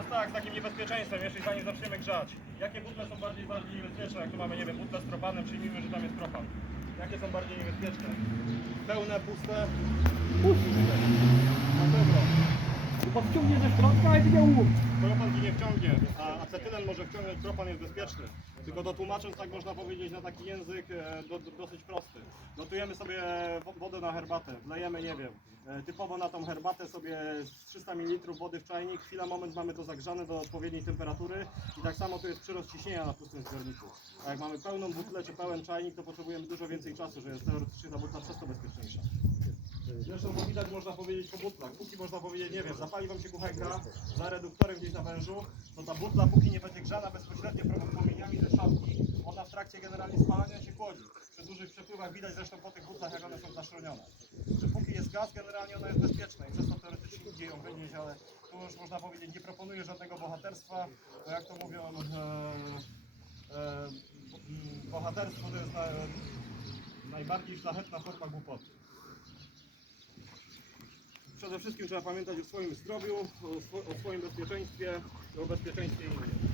teraz tak, z takim niebezpieczeństwem, jeszcze zanim zaczniemy grzać. Jakie butle są bardziej, bardziej niebezpieczne? Jak tu mamy, nie wiem, butle z propanem, przyjmijmy, że tam jest propan. Jakie są bardziej niebezpieczne? Pełne, puste? Puśćcie. Podciągnie ze środka i będzie łuk. Propan ci nie wciągnie, a acetylen może wciągnąć, propan jest bezpieczny. Tylko dotłumacząc, tak można powiedzieć na taki język e, do, do, dosyć prosty. Gotujemy sobie wo- wodę na herbatę, wlejemy, nie wiem, e, typowo na tą herbatę sobie z 300 ml wody w czajnik, chwila, moment mamy to zagrzane do odpowiedniej temperatury i tak samo tu jest przyrost ciśnienia na pustym zbiorniku. A jak mamy pełną butlę czy pełen czajnik, to potrzebujemy dużo więcej czasu, że jest teoretycznie ta butla przez to bezpieczniejsza. Widać można powiedzieć po butlach. Póki można powiedzieć, nie wiem, zapali wam się kuchenka za reduktorem gdzieś na wężu, to ta butla póki nie będzie grzana bezpośrednio pro- płomieniami ze szafki, ona w trakcie generalnie spalania się chłodzi. Przy dużych przepływach widać zresztą po tych butlach jak one są zaszronione. Że póki jest gaz, generalnie ona jest bezpieczna i przez to teoretycznie idzie ją wynieść, ale tu już można powiedzieć nie proponuje żadnego bohaterstwa, bo jak to mówią e, e, bohaterstwo to jest na, najbardziej szlachetna forma głupoty. Przede wszystkim trzeba pamiętać o swoim zdrowiu, o, swo o swoim bezpieczeństwie i o bezpieczeństwie innych.